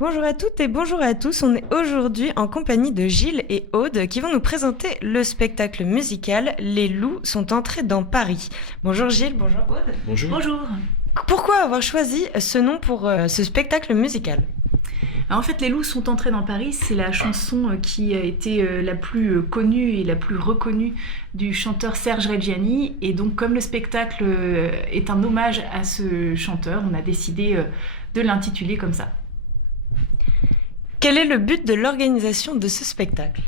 Bonjour à toutes et bonjour à tous, on est aujourd'hui en compagnie de Gilles et Aude qui vont nous présenter le spectacle musical Les loups sont entrés dans Paris. Bonjour Gilles, bonjour Aude. Bonjour. Bonjour. Pourquoi avoir choisi ce nom pour ce spectacle musical ? Alors en fait, Les loups sont entrés dans Paris, c'est la chanson qui a été la plus connue et la plus reconnue du chanteur Serge Reggiani. Et donc comme le spectacle est un hommage à ce chanteur, on a décidé de l'intituler comme ça. Quel est le but de l'organisation de ce spectacle ?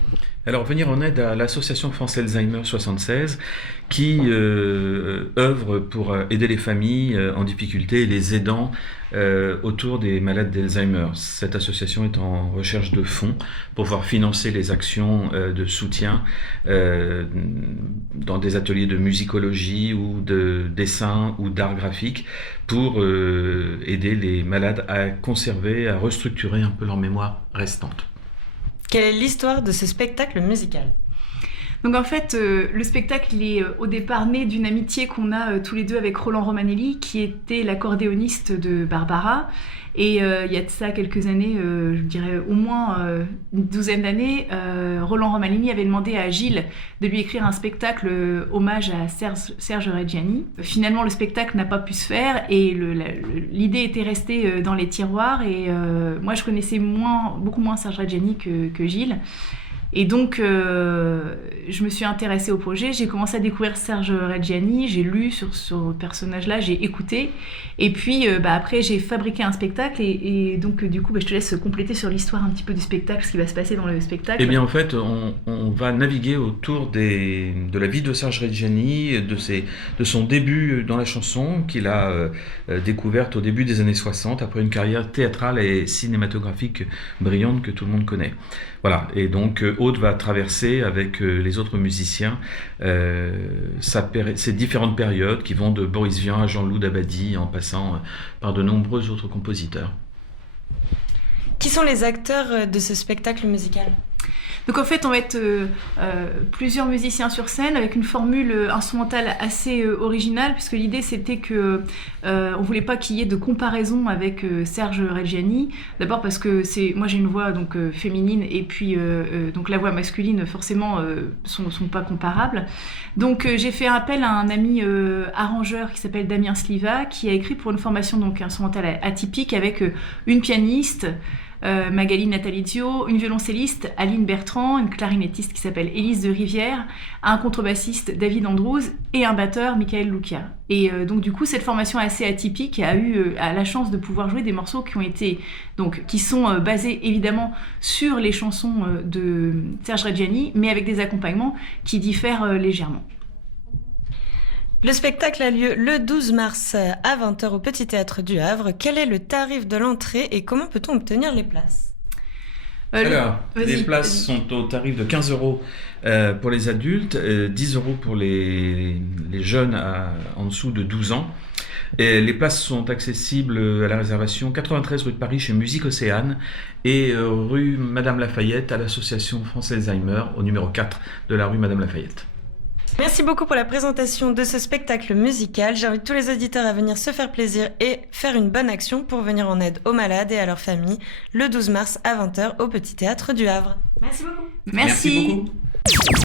Alors, venir en aide à l'association France Alzheimer 76 qui œuvre pour aider les familles en difficulté et les aidants autour des malades d'Alzheimer. Cette association est en recherche de fonds pour pouvoir financer les actions de soutien dans des ateliers de musicologie ou de dessin ou d'art graphique pour aider les malades à conserver, à restructurer un peu leur mémoire restante. Quelle est l'histoire de ce spectacle musical ? Donc en fait, le spectacle il est au départ né d'une amitié qu'on a tous les deux avec Roland Romanelli, qui était l'accordéoniste de Barbara. Et il y a de ça quelques années, je dirais au moins une douzaine d'années, Roland Romanelli avait demandé à Gilles de lui écrire un spectacle hommage à Serge Reggiani. Finalement, le spectacle n'a pas pu se faire et l'idée était restée dans les tiroirs. Et moi, je connaissais beaucoup moins Serge Reggiani que Gilles. Et donc, je me suis intéressée au projet, j'ai commencé à découvrir Serge Reggiani, j'ai lu sur ce personnage-là, j'ai écouté, et puis après j'ai fabriqué un spectacle, et donc du coup je te laisse compléter sur l'histoire un petit peu du spectacle, ce qui va se passer dans le spectacle. Eh bien en fait, on va naviguer autour de la vie de Serge Reggiani, de son début dans la chanson, qu'il a découverte au début des années 60, après une carrière théâtrale et cinématographique brillante que tout le monde connaît. Voilà, et donc Aude va traverser avec les autres musiciens ces différentes périodes qui vont de Boris Vian à Jean-Loup Dabadi en passant par de nombreux autres compositeurs. Qui sont les acteurs de ce spectacle musical ? Donc en fait, on va être plusieurs musiciens sur scène avec une formule instrumentale assez originale, puisque l'idée c'était que on voulait pas qu'il y ait de comparaison avec Serge Reggiani. D'abord parce que moi j'ai une voix donc féminine et puis donc la voix masculine forcément sont pas comparables. Donc j'ai fait appel à un ami arrangeur qui s'appelle Damien Sliva, qui a écrit pour une formation donc instrumentale atypique avec une pianiste. Magali Natalizio, une violoncelliste Aline Bertrand, une clarinettiste qui s'appelle Élise de Rivière, un contrebassiste David Andrews et un batteur Michael Lucia. Et donc du coup cette formation assez atypique a la chance de pouvoir jouer des morceaux qui sont basés évidemment sur les chansons de Serge Reggiani, mais avec des accompagnements qui diffèrent légèrement. Le spectacle a lieu le 12 mars à 20h au Petit Théâtre du Havre. Quel est le tarif de l'entrée et comment peut-on obtenir les places ? Alors, les places sont au tarif de 15 € pour les adultes, 10 € pour les jeunes en dessous de 12 ans. Et les places sont accessibles à la réservation 93 rue de Paris chez Musique Océane et rue Madame Lafayette à l'association France Alzheimer au numéro 4 de la rue Madame Lafayette. Merci beaucoup pour la présentation de ce spectacle musical. J'invite tous les auditeurs à venir se faire plaisir et faire une bonne action pour venir en aide aux malades et à leurs familles le 12 mars à 20h au Petit Théâtre du Havre. Merci beaucoup. Merci beaucoup.